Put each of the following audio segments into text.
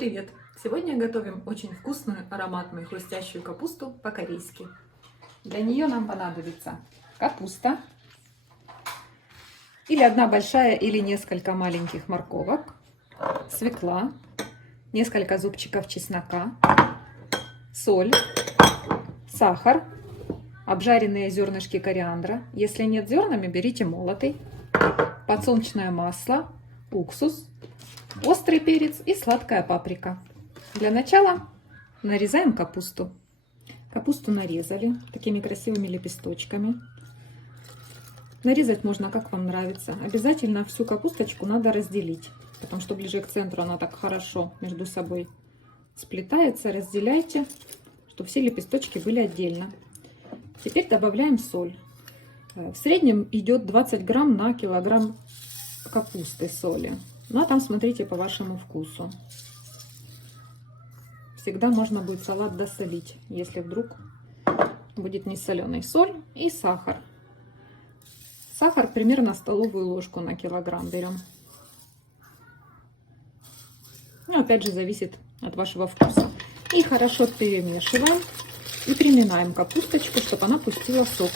Привет! Сегодня готовим очень вкусную, ароматную, хрустящую капусту по-корейски. Для нее нам понадобится капуста, или одна большая, или несколько маленьких морковок, свекла, несколько зубчиков чеснока, соль, сахар, обжаренные зернышки кориандра. Если нет зернами, берите молотый, подсолнечное масло, уксус, острый перец и сладкая паприка. Для начала нарезаем капусту. Капусту нарезали такими красивыми лепесточками. Нарезать можно, как вам нравится. Обязательно всю капусточку надо разделить, потому что ближе к центру она так хорошо между собой сплетается. Разделяйте, чтобы все лепесточки были отдельно. Теперь добавляем соль. В среднем идет 20 грамм на килограмм капусты соли. Ну а там смотрите по вашему вкусу. Всегда можно будет салат досолить, если вдруг будет не соленый. Соль и сахар. Сахар примерно столовую ложку на килограмм берем. Ну, опять же, зависит от вашего вкуса. И хорошо перемешиваем и приминаем капусточку, чтобы она пустила сок.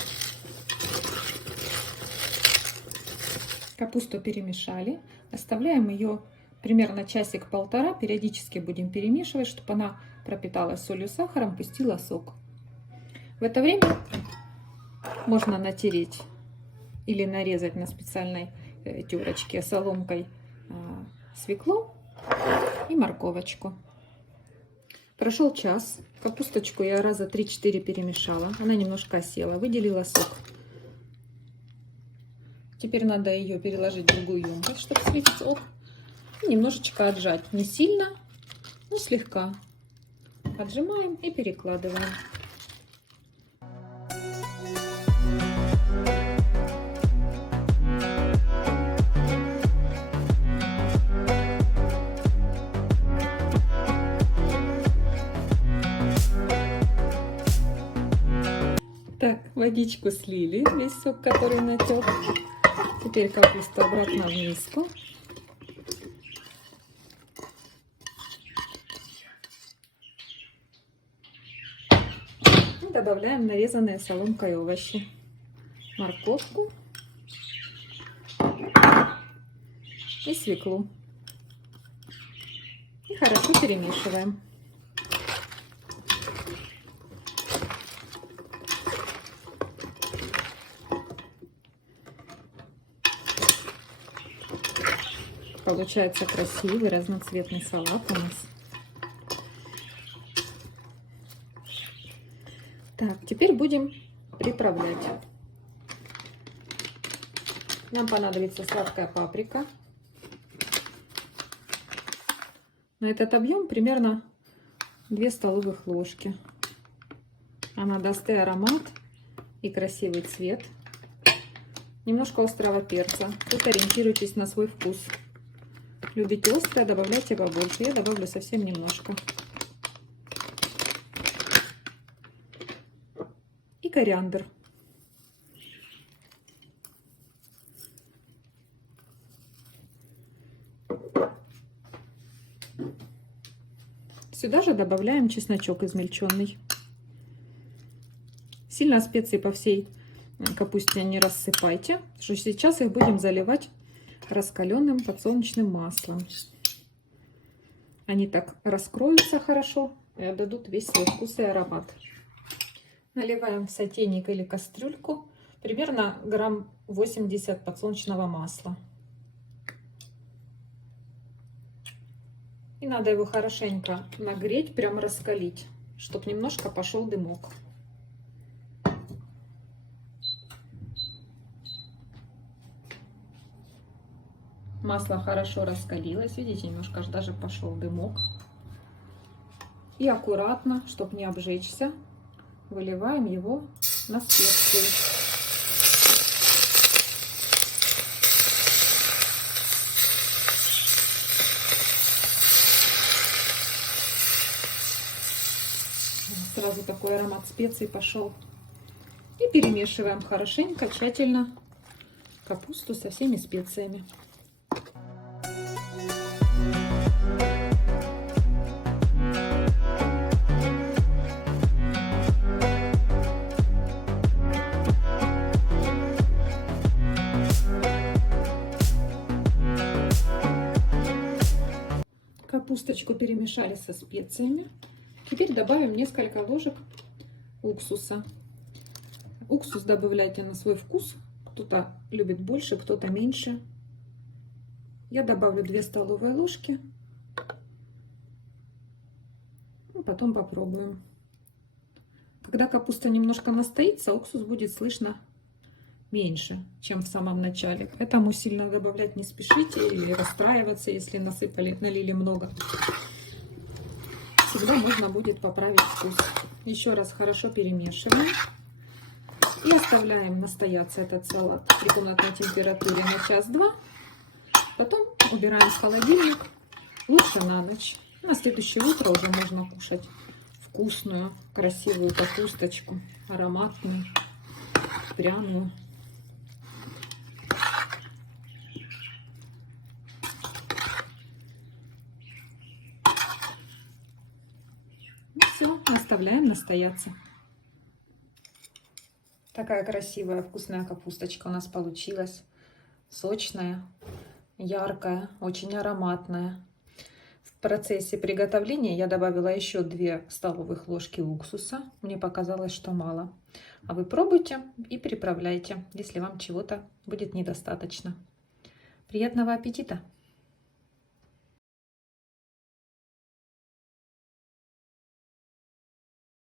Капусту перемешали. Оставляем ее примерно часик-полтора. Периодически будем перемешивать, чтобы она пропиталась солью, сахаром, пустила сок. В это время можно натереть или нарезать на специальной терочке соломкой свеклу и морковочку. Прошел час. Капусточку я раза 3-4 перемешала. Она немножко осела. Выделила сок. Теперь надо ее переложить в другую емкость, чтобы слить сок. И немножечко отжать. Не сильно, но слегка. Отжимаем и перекладываем. Так, водичку слили, весь сок, который натек. Теперь капусту обратно в миску. И добавляем нарезанные соломкой овощи. Морковку и свеклу. И хорошо перемешиваем. Получается красивый разноцветный салат у нас. Так, теперь будем приправлять. Нам понадобится сладкая паприка. На этот объем примерно 2 столовых ложки. Она даст и аромат, и красивый цвет. Немножко острого перца. Тут ориентируйтесь на свой вкус. Любите острое, добавляйте побольше. Я добавлю совсем немножко. И кориандр. Сюда же добавляем чесночок измельченный. Сильно специи по всей капусте не рассыпайте, потому что сейчас их будем заливать раскаленным подсолнечным маслом. Они так раскроются хорошо и отдадут весь свой вкус и аромат. Наливаем в сотейник или кастрюльку примерно грамм 80 подсолнечного масла. И надо его хорошенько нагреть, прям раскалить, чтобы немножко пошел дымок. Масло хорошо раскалилось, видите, немножко даже пошел дымок. И аккуратно, чтобы не обжечься, выливаем его на специи. Сразу такой аромат специй пошел. И перемешиваем хорошенько, тщательно капусту со всеми специями. Капусточку перемешали со специями. Теперь добавим несколько ложек уксуса. Уксус добавляйте на свой вкус. Кто-то любит больше, кто-то меньше. Я добавлю 2 столовые ложки. Потом попробуем. Когда капуста немножко настоится, уксус будет слышно меньше, чем в самом начале. Поэтому сильно добавлять не спешите или расстраиваться, если насыпали, налили много. Всегда можно будет поправить вкус. Еще раз хорошо перемешиваем. И оставляем настояться этот салат при комнатной температуре на час-два. Потом убираем в холодильник. Лучше на ночь. На следующее утро уже можно кушать вкусную, красивую капусточку. Ароматную, пряную. Все, оставляем настояться. Такая красивая, вкусная капусточка у нас получилась. Сочная, яркая, очень ароматная. В процессе приготовления я добавила еще 2 столовых ложки уксуса. Мне показалось, что мало. А вы пробуйте и приправляйте, если вам чего-то будет недостаточно. Приятного аппетита!